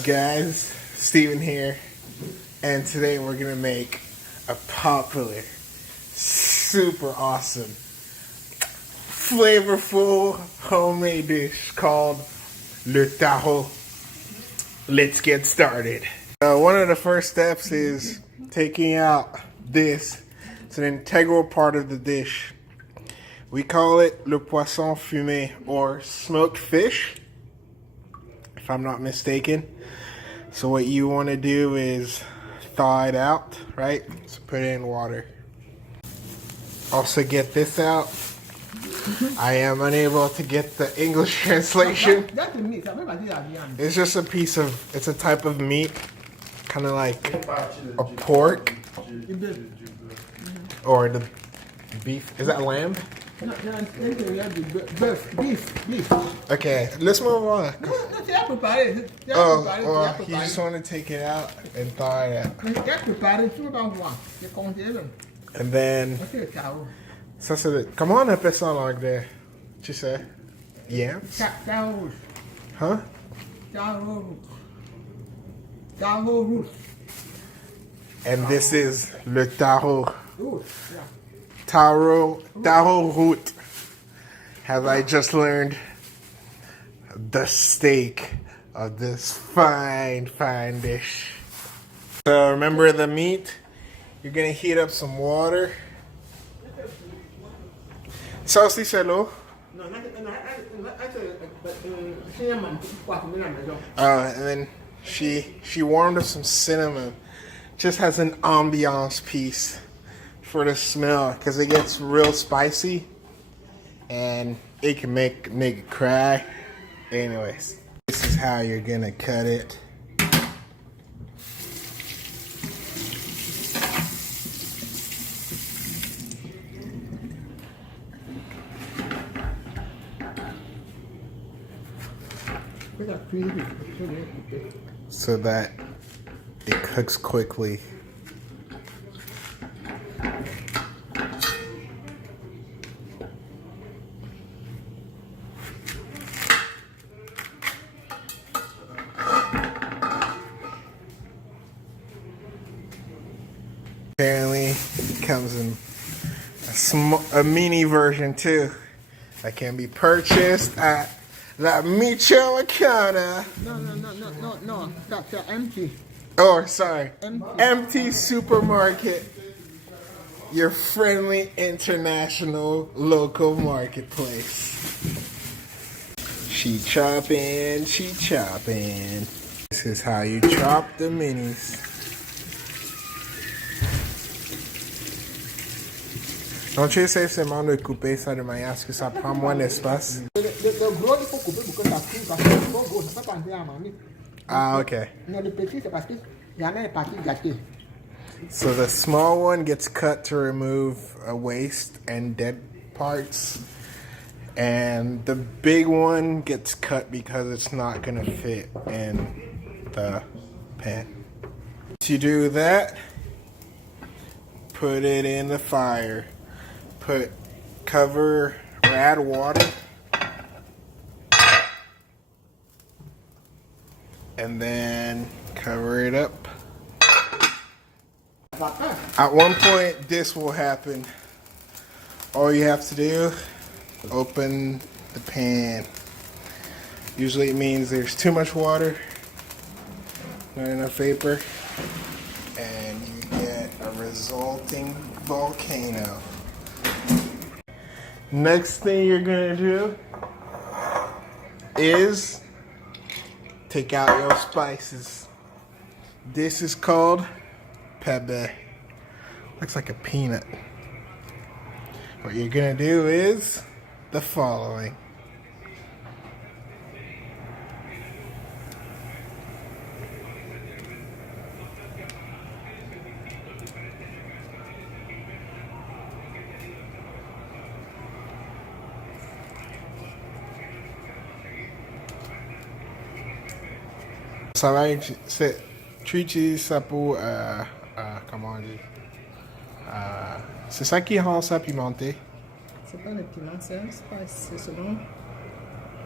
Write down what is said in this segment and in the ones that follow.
up, guys? Steven here, and today we're gonna make a popular, super awesome, flavorful homemade dish called le Taro. Let's get started. One of the first steps is taking out this. It's an integral part of the dish. We call it le poisson fumé, or smoked fish, if I'm not mistaken. So what you want to do is thaw it out, right? So put it in water. Also get this out. I am unable to get the English translation. It's just a piece of, it's a type of meat, kind of like a pork, or the beef. Is that lamb? Beef. Okay, let's move on. Oh, well, you just want to take it out and thaw it out. And then, ça c'est, comment on appelle ça en anglais? Tu sais? Yams? Huh? And this is le Taro. Taro root. Have I just learned the steak of this fine dish. So remember the meat? You're gonna heat up some water. Salsicelo. And then she warmed up some cinnamon. Just has an ambiance piece for the smell, because it gets real spicy and it can make a nigga cry. Anyways, this is how you're gonna cut it. So that it cooks quickly. Apparently, it comes in a mini version too that can be purchased at La Michoacana. No. That's empty. Oh, sorry. Empty supermarket. Your friendly international local marketplace. She chopping. This is how you chop the minis. Donc, tu essaies seulement de couper ça de manière à ce que ça prend moins d'espace. Le gros, il faut couper pour que ça cuise, parce que le gros, ça peut pas entrer à mamie. Ah, ok. Mais le petit, c'est parce qu'il y en a une partie gâtée. So the small one gets cut to remove waste and dead parts. And the big one gets cut because it's not going to fit in the pan. To do that, put it in the fire. Cover or add water, and then cover it up. At one point, this will happen. All you have to do, open the pan. Usually it means there's too much water, not enough vapor, and you get a resulting volcano. Next thing you're gonna do is take out your spices. This is called pepe. Looks like a peanut. What you're gonna do is the following. Ça va être, tu utilises ça pour, comment on dit, c'est ça qui rend ça pimenté. C'est pas le piment, c'est un spice, c'est selon,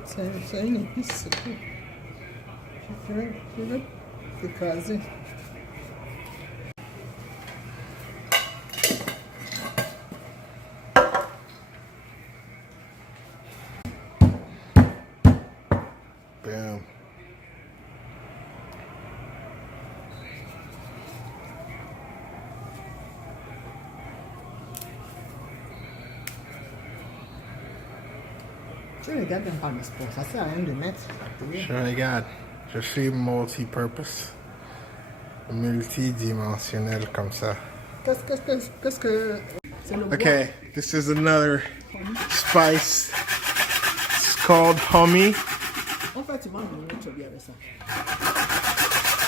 c'est une épice, c'est tout. Because Bam. je regarde un pas le sport, ça sert à rien de mettre. Je regarde. Je suis multi-purpose. Multidimensionnel comme ça. Qu'est-ce que c'est le Okay, this is another spice. It's called homie. En fait, tu manges de nourriture bien avec ça.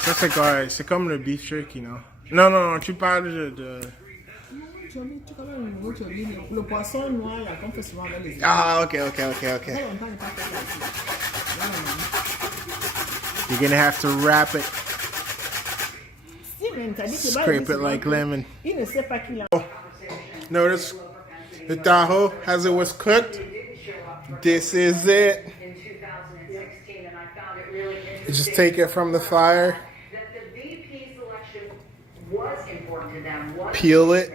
Ça c'est quoi? C'est comme le beef jerky, non? Non, non, non, tu parles de... Tu as même une nourriture bien. Le poisson noir, là, qu'on fait souvent avec les Ah, okay. Ça fait longtemps que j'ai pas fait ça ici. You're gonna have to wrap it. Steven, t'as dit que Scrape it like lemon. il ne sait pas qu'il a. Notice the Tahoe as it was cooked. This is it. In 2016, and I found it really You interesting just take it from the fire, that the VP selection was important to them. Was peel it.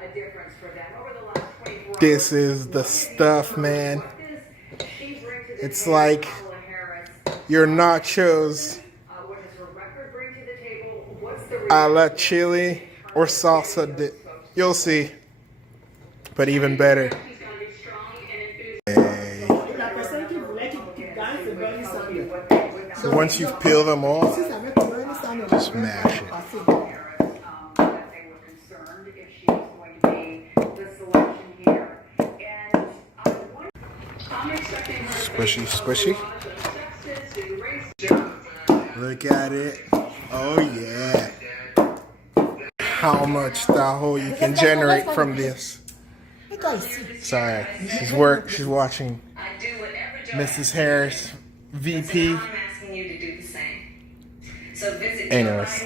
a difference for them over the last 24 This hours. is the stuff, man. What does she bring to the It's table, like Kamala Harris? your nachos What does her record bring to the table? What's the a la chili or salsa dip. You'll see. But even better. She's going to be strong and enthusiastic. La personne qui voulait qu'il gagne, c'est Bernie Sanders. So once you've peeled them off, Si ça avait été Bernie Sanders, just mash it. That they were concerned if she was going to be the selection here. And I'm expecting her Squishy, squishy. Look at it. Oh yeah. How much Tahoe you can generate from this. Et toi ici? Sorry, she's watching Mrs. Harris, VP. I'm asking you to do the same. So visit Anyways,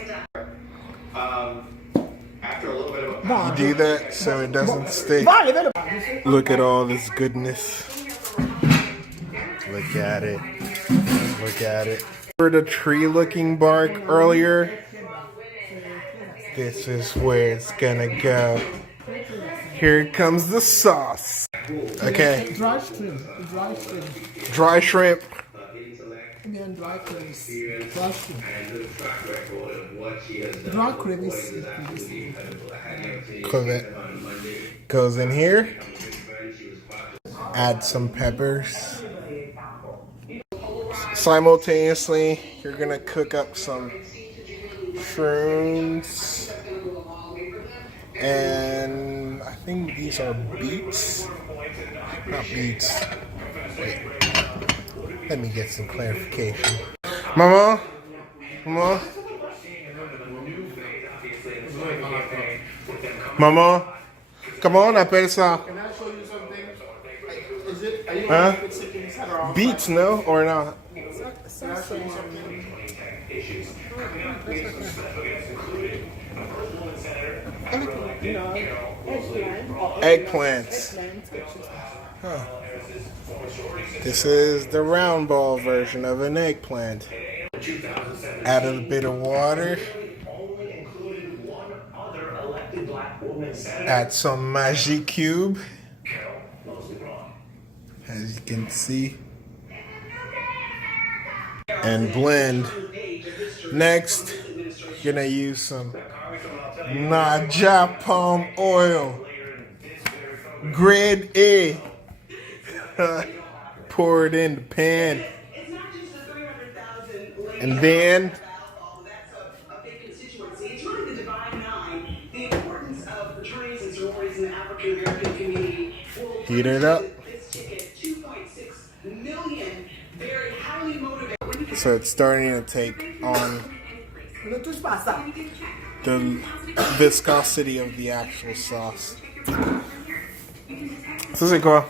After a little bit of a you do that so it doesn't stick. Va, levez-le. Look at all this goodness. Look at it. Look at it. For the tree-looking bark earlier, this is where it's gonna go. Here comes the sauce. Okay, Dry shrimp. Dry shrimp. dry shrimp. Bien dry crevice. Dry shrimp. track record of what she has done. Dry crevice. Crevette goes in here. Add some peppers. Simultaneously, you're gonna cook up some shrooms. And I think these are beets. Not beets. Wait. Let me get some clarification. Mama? Mama? Mama? Come on, appelle ça. Can I show you something? Is it? Are you Huh? going to put chicken inside or Beets, no? Or not? Can I show you something? You know, Eggplants. Huh. This is the round ball version of an eggplant. Add a bit of water. Add some Magic Cube. As you can see. And blend. Next, you're gonna use some Naja palm oil. Grade A. Pour it in the pan. And then It's really the divine nine. The importance of fraternities and sororities in the African American community will heat it up. this ticket 2.6 million very highly motivated. So it's starting to take on ne touche pas à ça. the viscosity of the actual sauce. Ça c'est quoi?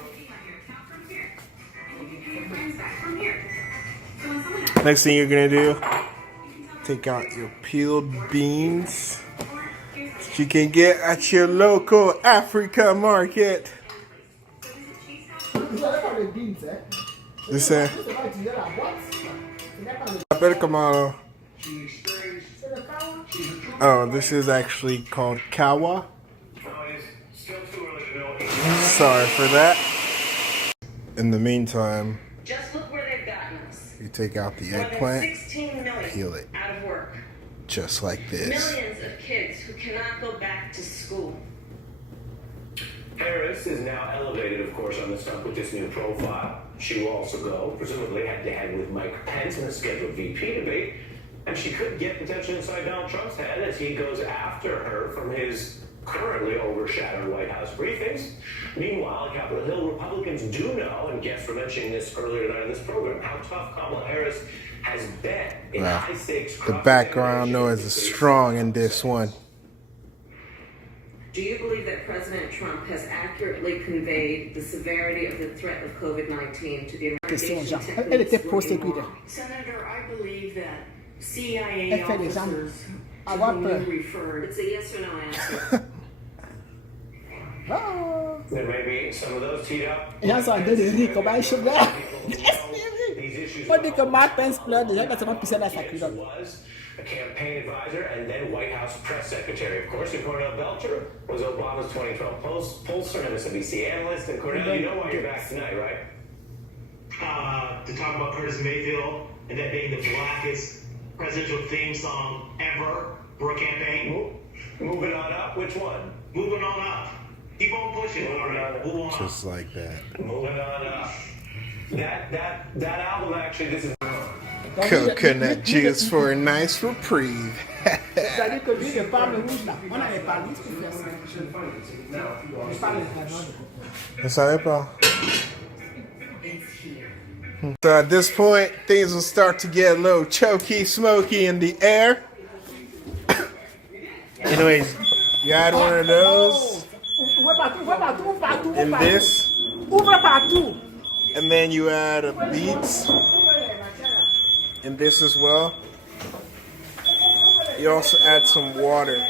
Next thing you're gonna do, take out your peeled beans that you can get at your local Africa market. Vous allez faire les beans, hein? This C'est pas utiliser la boîte. C'est pas s'appelle comment? Oh, this is actually called kawa. Sorry for that. In the meantime, Just look where they've gotten us. you take out the More than eggplant, 16 million peel it, out of work. just like this. Millions of kids who cannot go back to school. Harris is now elevated, of course, on the stump with this new profile. She will also go, presumably head-to-head with Mike Pence in a scheduled VP debate, and she could get potentially inside Donald Trump's head as he goes after her from his currently overshadowed White House briefings. Meanwhile, on Capitol Hill, Republicans do know, and guests were mentioning this earlier tonight in this program, how tough Kamala Harris has been in high-stakes. The background noise is strong in this one. Do you believe that President Trump has accurately conveyed the severity of the threat of COVID-19 to the American people? Senator, I believe that CIA officers to whom you referred. It's a yes or no answer. There may be some of those teed up. Yes, I did it. What did the Mark Pence plan? That's about Was a campaign advisor and then White House press secretary. Of course, and Cornell Belcher was Obama's 2012 pollster and MSNBC analyst. And Cornell, you know why you're back tonight, right? To talk about Curtis Mayfield and that being the blackest presidential theme song ever for a campaign. Moving on up, which one? Moving on up. Keep on pushing. All right. Move on Just like that. Moving on up. That album actually, this is. Coconut juice for a nice reprieve. C'est-à-dire que lui, il parle rouge là. On avait parlé de Je savais pas. So at this point, things will start to get a little choky, smoky in the air. Anyways, you add one of those in this, and then you add a beets in this as well. You also add some water.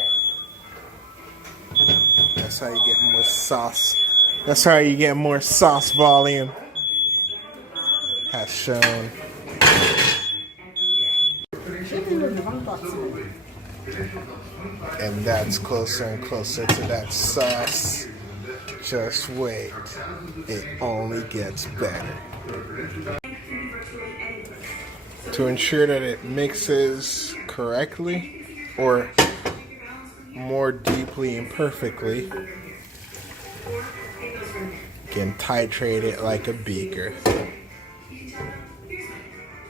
That's how you get more sauce. That's how you get more sauce volume. As shown. And that's closer and closer to that sauce. Just wait. It only gets better. To ensure that it mixes correctly or more deeply and perfectly, you can titrate it like a beaker.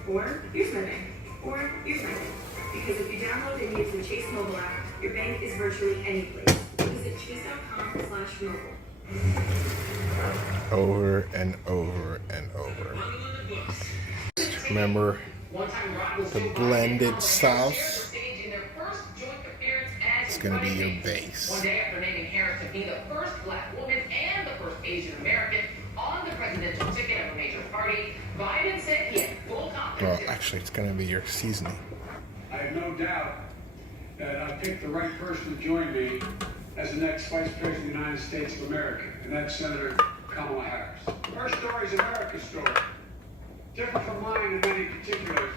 Or use my bank. Or use my bank. Because if you download and use the Chase mobile app, your bank is virtually any place. Visit chase.com/mobile. Over and over and over. Remember the blended sauce? It's going to be your base. One day after naming Harris to be the first black woman and the first Asian American on the presidential ticket of a major party, Biden said he had full confidence. Well, actually, it's going to be your seasoning. I have no doubt that I picked the right person to join me as the next Vice President of the United States of America, and that's Senator Kamala Harris. Her story is America's story, different from mine in many particulars.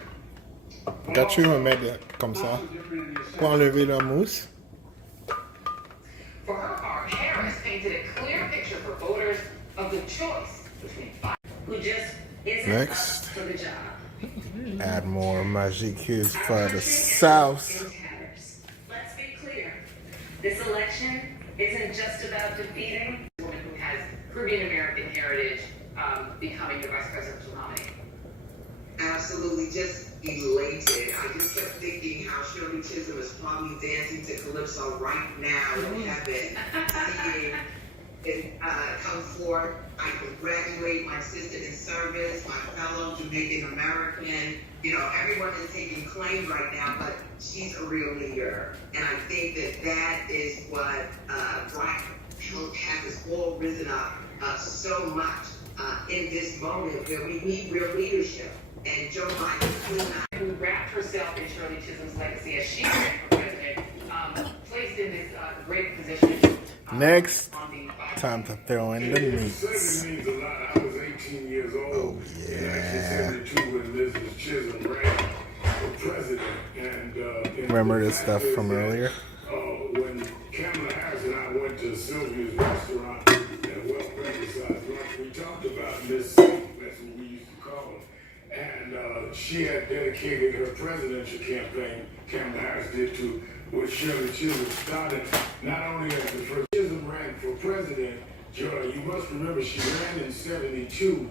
T'as-tu remettre comme ça pour enlever la mousse? For her part, Harris painted a clear picture for voters of the choice between Biden, Who just isn't Next. up for the job. Add more magic cubes for the sauce. Let's be clear. This election isn't just about defeating a woman who has Caribbean American heritage becoming the vice presidential nominee. Absolutely, just elated. I just kept thinking how Shirley Chisholm is probably dancing to Calypso right now in heaven, seeing it come forth. I congratulate my sister in service, my fellow Jamaican American. You know, everyone is taking claim right now, but she's a real leader. And I think that that is what Black has us all risen up so much in this moment where we need real leadership. And Joe Biden, who wrapped herself in Shirley Chisholm's legacy as she ran for president, placed in this great position. Next, time to throw in the meats. Means a lot. I was 18 years old. Oh, yeah. In 1972 when Mrs. Chisholm ran. president. And Remember this stuff from earlier? When Kamala Harris and I went to Sylvia's restaurant at well-publicized lunch, we talked about Miss Safe, that's what we used to call her. And she had dedicated her presidential campaign, Kamala Harris did, to what Shirley Chisholm started, not only as the first Chisholm ran for president, Joy, you must remember she ran in 72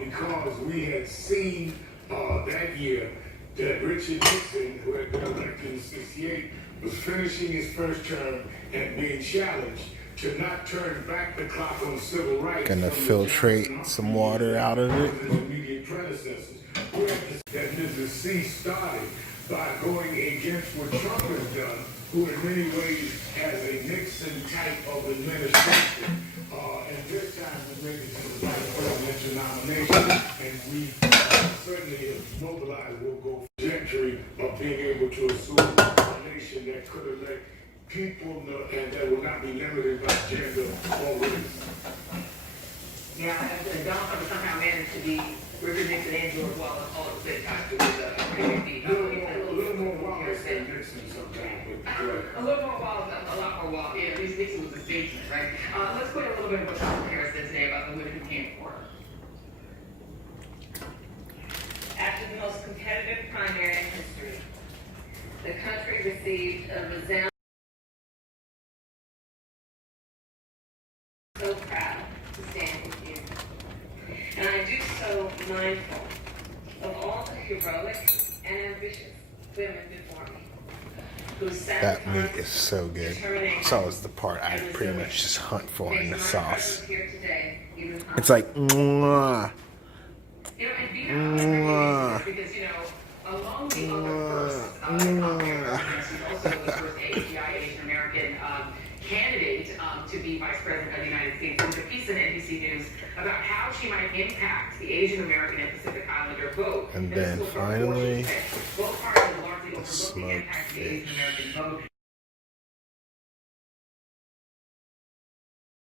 because we had seen that year that Richard Nixon, who had been elected in 68, was finishing his first term and being challenged to not turn back the clock on civil rights. Gonna filtrate some water out of it. His immediate predecessors. That Mrs. C started by going against what Trump has done, who in many ways has a Nixon type of administration. And this time we made it to the vice presidential nomination, and we certainly have mobilized, will go trajectory of being able to assume a nation that could have let people know, and that will not be limited by gender or race. Yeah, and Donald Trump somehow managed to be Richard Nixon and George Wallace all at the same time. It was a pretty big deal. A little more Wallace than Nixon sometimes. A little more Wallace, a lot more Wallace. Yeah, at least Nixon was a statesman, right? Let's quote a little bit of what Kamala Harris said today about the women who came for her. After the most competitive primary in history, the country received a resounding. So proud to stand with you. And I do so mindful of all the heroic and ambitious women before me who That meat is so good. So is the part I pretty much just hunt for in the sauce. It's like, mwah. You know, and be honest, because, you know, along the other first, also the first AGI Asian American candidate to be vice president of the United States. There was a piece in NBC News about how she might impact the Asian American and Pacific Islander vote. And then finally, both parties have largely overlooked the smoked impact of the Asian American vote.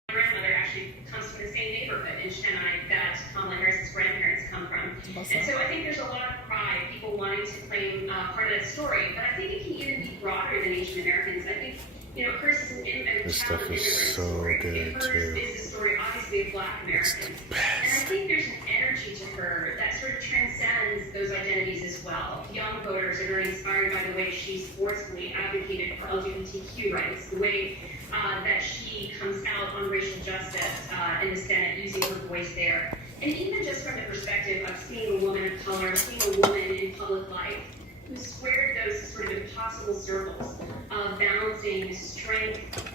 My grandmother actually comes from the same neighborhood in Chennai that Kamala Harris's grandparents come from. And so I think there's a lot of pride, people wanting to claim part of that story, but I think it can even be broader than Asian Americans. I think, you know, hers is this stuff is so good too. Is a story obviously of Black Americans. And I think there's an energy to her that sort of transcends those identities as well. Young voters are very inspired by the way she's forcefully advocated for LGBTQ rights, the way that she comes out on racial justice in the Senate, using her voice there. And even just from the perspective of seeing a woman of color, seeing a woman in public life, who squared those sort of impossible circles of balancing strength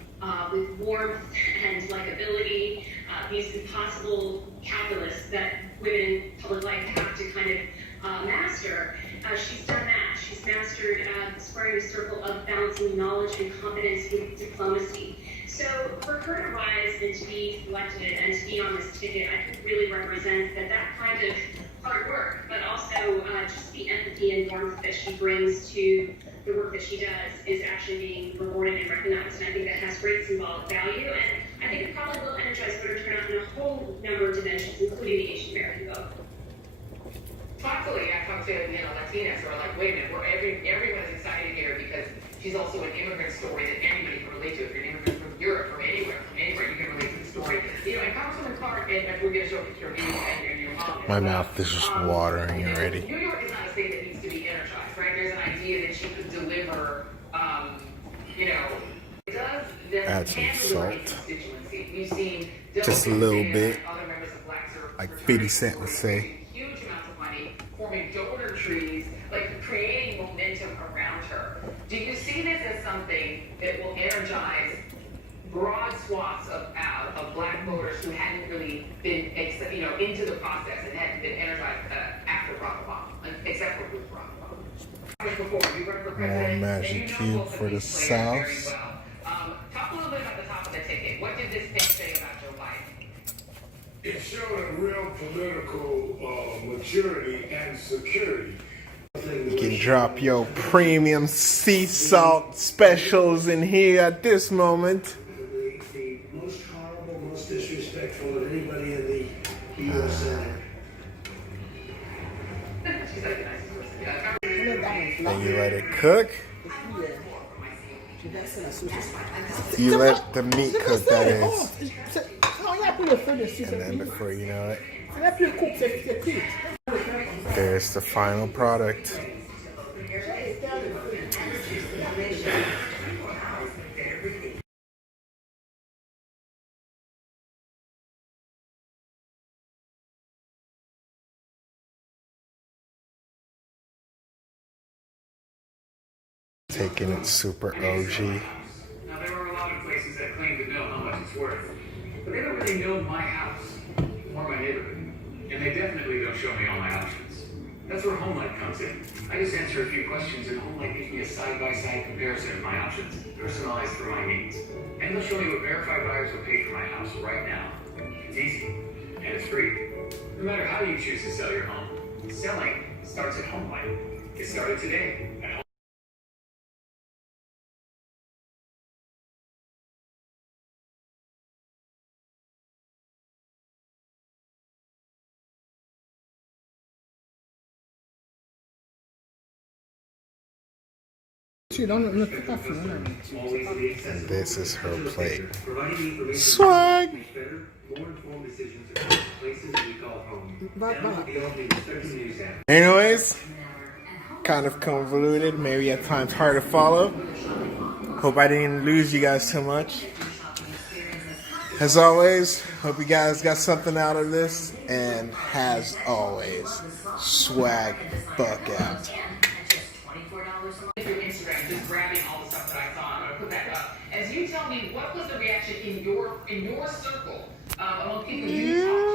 with warmth and likability, these impossible calculus that women in public life have to kind of master. She's done that. She's mastered squaring the circle of balancing knowledge and competence with diplomacy. So for her to rise and to be selected and to be on this ticket, I think really represents that kind of hard work, but also just the empathy and warmth that she brings to the work that she does is actually being rewarded and recognized. And I think that has great symbolic value. And I think it probably will energize voter turnout in a whole number of dimensions, including the Asian American vote. Thoughtfully, I talked to Latinas who are like, wait a minute, everyone's excited here because she's also an immigrant story that anybody can relate to. If you're an immigrant from Europe or anywhere, you can relate to the story. You know, and Congresswoman Clark, and we're going to show a picture of you and your mom. My mouth is just watering already. New York is not a state that needs to be energized, right? There's an idea that she could deliver, you know, add some salt. We've seen just a little bit, like 50 Cent would say. Huge amounts of money, forming donor trees, like creating momentum around her. Do you see this as something that will energize broad swaths of Black voters who hadn't really been, you know, into the process and hadn't been energized after Barack Obama, except for Barack Obama? More magic cube for the sauce. Talk a little bit about the top of the ticket. What did this thing say about Joe Biden? It showed a real political maturity and security. You can drop your premium sea salt specials in here at this moment. The most horrible, most disrespectful of anybody in the U.S. Senate. She's like the nicest person. and you let it cook. You let the meat cook, that is. And then before you know it, there's the final product. Taking it super OG. Now, there are a lot of places that claim to know how much it's worth, but they don't really know my house or my neighborhood. And they definitely don't show me all my options. That's where HomeLight comes in. I just answer a few questions and HomeLight gives me a side-by-side comparison of my options, personalized for my needs. And they'll show me what verified buyers will pay for my house right now. It's easy, and it's free. No matter how you choose to sell your home, selling starts at HomeLight. Get started today at home. And this is her plate. Swag! Anyways, kind of convoluted, maybe at times hard to follow. Hope I didn't lose you guys too much. As always, hope you guys got something out of this. And as always, swag buck out. Through Instagram, just grabbing all the stuff that I saw. I'm gonna put that up. As you tell me, what was the reaction in your circle among people you talked